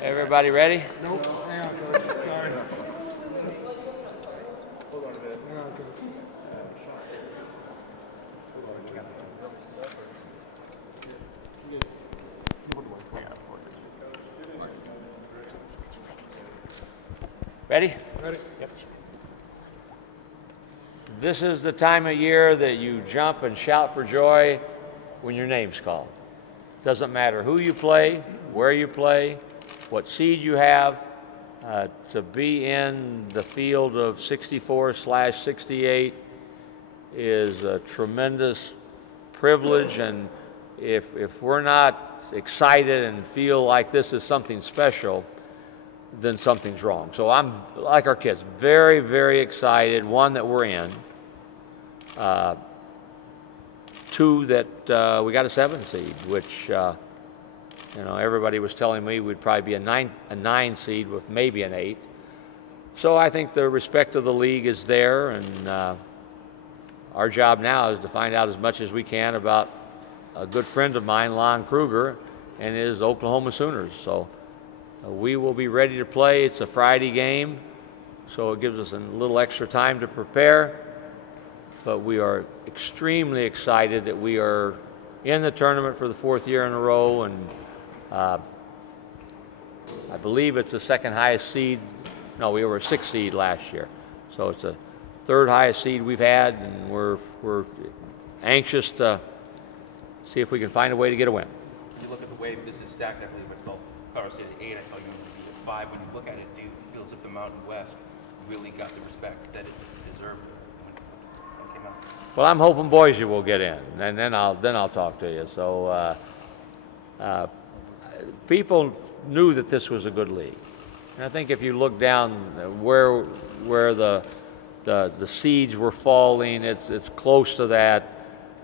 Everybody ready? Nope. Hang on, Coach. Sorry. Hold on a minute. Hang on, Coach. Ready? Ready? Yep. This is the time of year that you jump and shout for joy when your name's called. Doesn't matter who you play, where you play, what seed you have. To be in the field of 64/68 is a tremendous privilege, and if we're not excited and feel like this is something special, then something's wrong. So I'm, like our kids, very, very excited. One, that we're in. Two, that we got a 7 seed, which everybody was telling me we'd probably be a 9 seed with maybe an 8. So I think the respect of the league is there, and our job now is to find out as much as we can about a good friend of mine, Lon Kruger, and his Oklahoma Sooners. So we will be ready to play. It's a Friday game, so it gives us a little extra time to prepare. But we are extremely excited that we are in the tournament for the 4th year in a row, and I believe it's the 2nd highest seed. No, we were a 6th seed last year, so it's the 3rd highest seed we've had, and we're anxious to see if we can find a way to get a win. You look at the way this is stacked. I believe myself, if I was at 8, I tell you it would be a 5. When you look at it, do you feel as if the Mountain West really got the respect that it deserved when it came out? Well, I'm hoping Boise will get in, and then I'll talk to you. So people knew that this was a good league, and I think if you look down where the seeds were falling, it's close to that.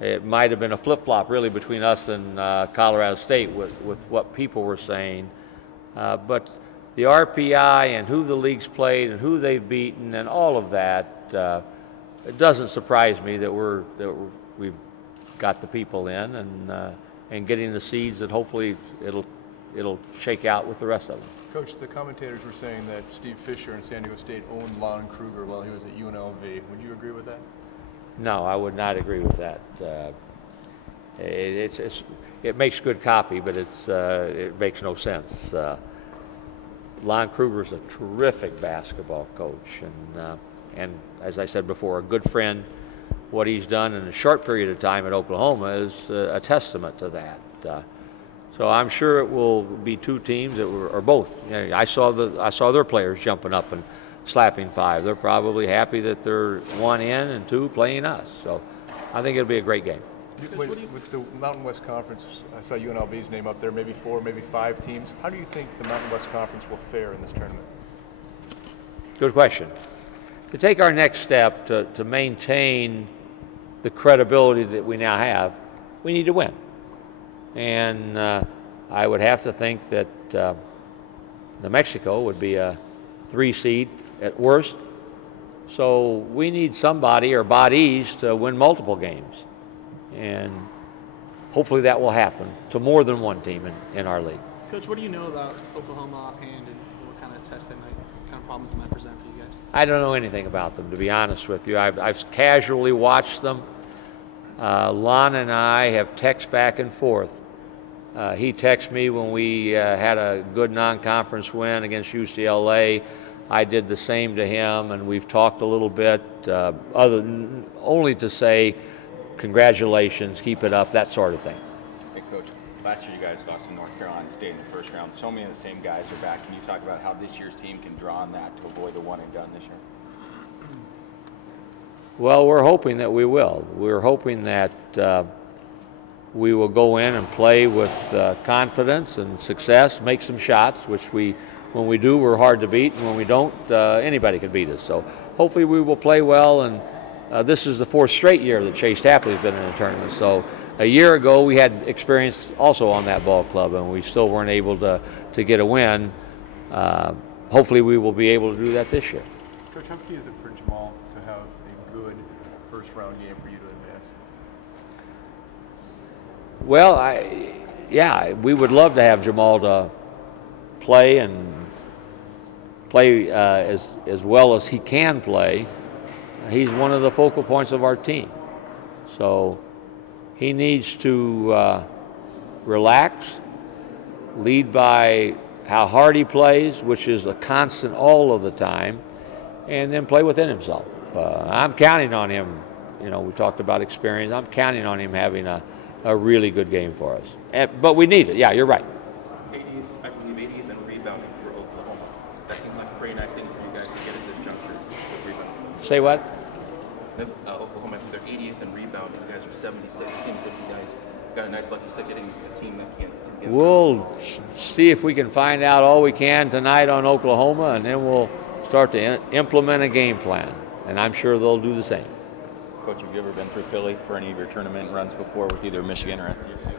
It might have been a flip-flop really between us and Colorado State with what people were saying, but the RPI and who the league's played and who they've beaten and all of that. It doesn't surprise me that we've got the people in and getting the seeds that hopefully it'll shake out with the rest of them. Coach, the commentators were saying that Steve Fisher in San Diego State owned Lon Kruger while he was at UNLV. Would you agree with that? No, I would not agree with that. It makes good copy, but it makes no sense. Lon Kruger's a terrific basketball coach, and as I said before, a good friend. What he's done in a short period of time at Oklahoma is a testament to that. So I'm sure it will be 2 teams that are both. I saw their players jumping up and slapping 5. They're probably happy that they're 1 in and 2 playing us. So I think it'll be a great game. With the Mountain West Conference, I saw UNLV's name up there, maybe 4, maybe 5 teams. How do you think the Mountain West Conference will fare in this tournament? Good question. To take our next step to maintain the credibility that we now have, we need to win. And I would have to think that New Mexico would be a 3 seed at worst. So we need somebody or bodies to win multiple games. And hopefully that will happen to more than 1 team in our league. Coach, what do you know about Oklahoma offhand, and what kind of test they might, what kind of problems they might present for you guys? I don't know anything about them, to be honest with you. I've casually watched them. Lon and I have texted back and forth. He texted me when we had a good non-conference win against UCLA. I did the same to him, and we've talked a little bit, only to say congratulations, keep it up, that sort of thing. Hey, Coach, last year you guys lost to North Carolina State in the 1st round. So many of the same guys are back. Can you talk about how this year's team can draw on that to avoid the one and done this year? Well, we're hoping that we will. We're hoping that we will go in and play with confidence and success, make some shots, which when we do, we're hard to beat, and when we don't, anybody can beat us. So hopefully we will play well, and this is the 4th straight year that Chase Tapley's been in the tournament. So a year ago we had experience also on that ball club, and we still weren't able to get a win. Hopefully we will be able to do that this year. Coach, how key is it for Jamal to have a good 1st round game for you to advance? Well, yeah, we would love to have Jamal to play and play as well as he can play. He's one of the focal points of our team. So he needs to relax, lead by how hard he plays, which is a constant all of the time, and then play within himself. I'm counting on him. You know, we talked about experience. I'm counting on him having a really good game for us. But we need it. Yeah, you're right. 80th, I believe 80th in rebounding for Oklahoma. That seems like a pretty nice thing for you guys to get at this juncture with rebounding. Say what? Oklahoma, they're 80th in rebounding. You guys are 76. It seems like you guys got a nice lucky stick getting a team that can't get. We'll see if we can find out all we can tonight on Oklahoma, and then we'll start to implement a game plan. And I'm sure they'll do the same. Coach, have you ever been through Philly for any of your tournament runs before with either Michigan or SDSU?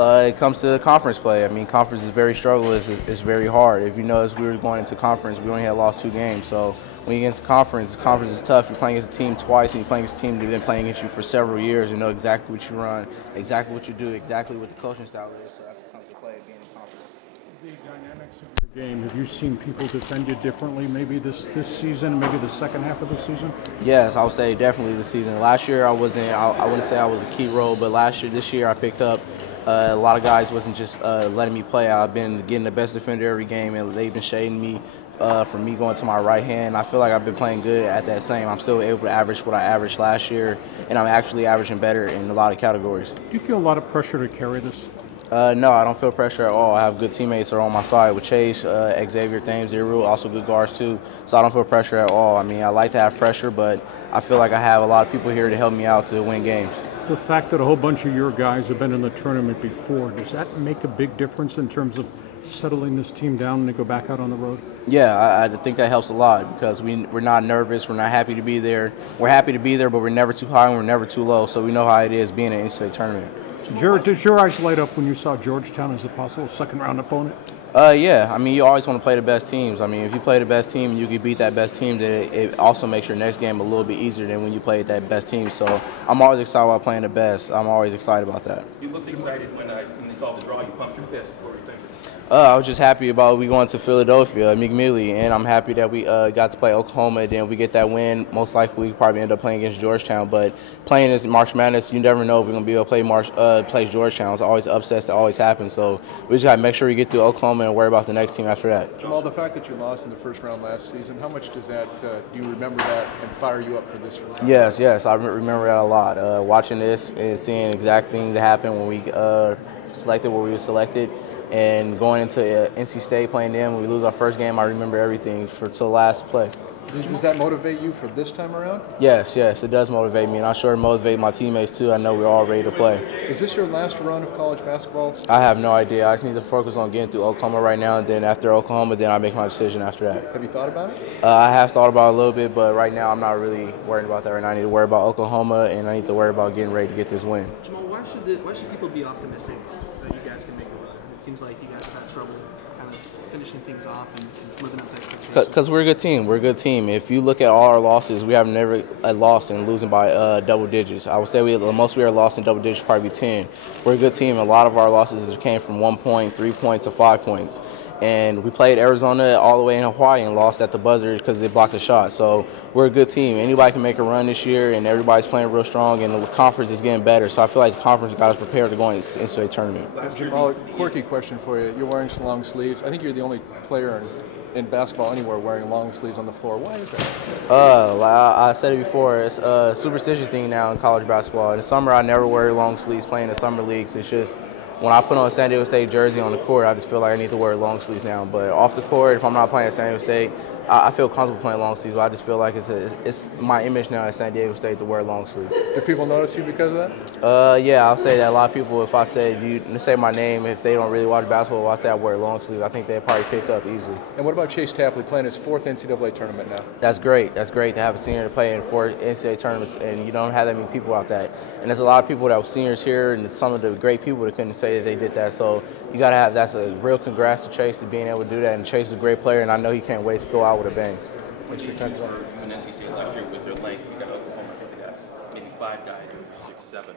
It comes to conference play. I mean, conference is very strugglous. It's very hard. If you notice, we were going into conference, we only had lost 2 games. So when you get into conference is tough. You're playing against a team twice, and you're playing against a team that's been playing against you for several years. You know exactly what you run, exactly what you do, exactly what the coaching style is. So that's what comes to play being in conference. The dynamics of your game, have you seen people defend you differently maybe this season, maybe the second half of the season? Yes, I would say definitely this season. Last year I wouldn't say I was a key role, but this year I picked up a lot of guys wasn't just letting me play. I've been getting the best defender every game, and they've been shading me from me going to my right hand. I feel like I've been playing good at that same. I'm still able to average what I averaged last year, and I'm actually averaging better in a lot of categories. Do you feel a lot of pressure to carry this? No, I don't feel pressure at all. I have good teammates that are on my side with Chase, Xavier, Thames, they're also good guards too. So I don't feel pressure at all. I mean, I like to have pressure, but I feel like I have a lot of people here to help me out to win games. The fact that a whole bunch of your guys have been in the tournament before, does that make a big difference in terms of settling this team down and they go back out on the road? Yeah, I think that helps a lot because we're not nervous. We're not happy to be there. We're happy to be there, but we're never too high and we're never too low. So we know how it is being in an NCAA tournament. Did your eyes light up when you saw Georgetown as a possible second-round opponent? Yeah. I mean, you always want to play the best teams. I mean, if you play the best team and you can beat that best team, then it also makes your next game a little bit easier than when you play that best team. So I'm always excited about playing the best. I'm always excited about that. You looked excited when they saw the draw. You pumped your fist. What were you thinking? I was just happy about we going to Philadelphia, McMillan, and I'm happy that we got to play Oklahoma. And then we get that win. Most likely, we probably end up playing against Georgetown. But playing this March Madness, you never know if we're gonna be able to play Georgetown. It's always upsets that always happen. So we just gotta make sure we get through Oklahoma and worry about the next team after that. Jamal, the fact that you lost in the first round last season, how much does that? Do you remember that and fire you up for this round? Yes, I remember that a lot. Watching this and seeing exact things that happened when we selected where we were selected. And going into NC State playing them, when we lose our first game, I remember everything to the last play. Does that motivate you for this time around? Yes, it does motivate me, and I sure motivate my teammates too. I know we're all ready to play. Is this your last run of college basketball? I have no idea. I just need to focus on getting through Oklahoma right now, and then after Oklahoma, then I make my decision after that. Have you thought about it? I have thought about it a little bit, but right now I'm not really worried about that right now. I need to worry about Oklahoma, and I need to worry about getting ready to get this win. Jamal, why should people be optimistic that you guys can make a run? It seems like you guys have had trouble kind of finishing things off and living up to expectations. Because we're a good team. We're a good team. If you look at all our losses, we have never lost and losing by double digits. I would say the most we ever lost in double digits probably 10. We're a good team. A lot of our losses came from 1 point, 3 points, or 5 points. And we played Arizona all the way in Hawaii and lost at the buzzer because they blocked a shot. So we're a good team. Anybody can make a run this year, and everybody's playing real strong, and the conference is getting better. So I feel like the conference got us prepared to go into a tournament. Jamal, quirky question for you. You're wearing some long sleeves. I think you're the only player in basketball anywhere wearing long sleeves on the floor. Why is that? I said it before. It's a superstitious thing now in college basketball. In the summer, I never wear long sleeves playing in summer leagues. It's just when I put on a San Diego State jersey on the court, I just feel like I need to wear long sleeves now. But off the court, if I'm not playing at San Diego State, I feel comfortable playing long sleeves. But I just feel like it's my image now at San Diego State to wear long sleeves. Do people notice you because of that? Yeah, I'll say that a lot of people, if I say, say my name, if they don't really watch basketball, I say I wear long sleeves, I think they'd probably pick up easily. And what about Chase Tapley playing his 4th NCAA tournament now? That's great. That's great to have a senior to play in 4 NCAA tournaments, and you don't have that many people out that. And there's a lot of people that were seniors here, and some of the great people that couldn't say that they did that. So you got to have, that's a real congrats to Chase to being able to do that. And Chase is a great player, and I know he can't wait to go out with a bang. Thanks for your time. You were in NC State last 5 guys are 6'7".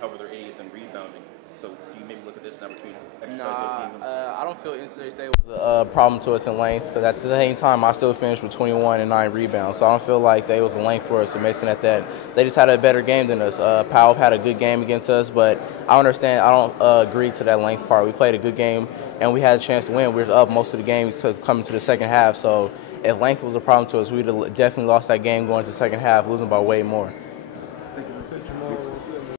However, they're 80th in rebounding. So do you maybe look at this as an opportunity to exercise those demons? I don't feel NC State was a problem to us in length, because at the same time, I still finished with 21 and 9 rebounds. So I don't feel like they was a length for us. And Mason at that, they just had a better game than us. Powell had a good game against us, but I understand. I don't agree to that length part. We played a good game, and we had a chance to win. We were up most of the game coming to the second half. So if length was a problem to us, we'd have definitely lost that game going to the second half, losing by way more.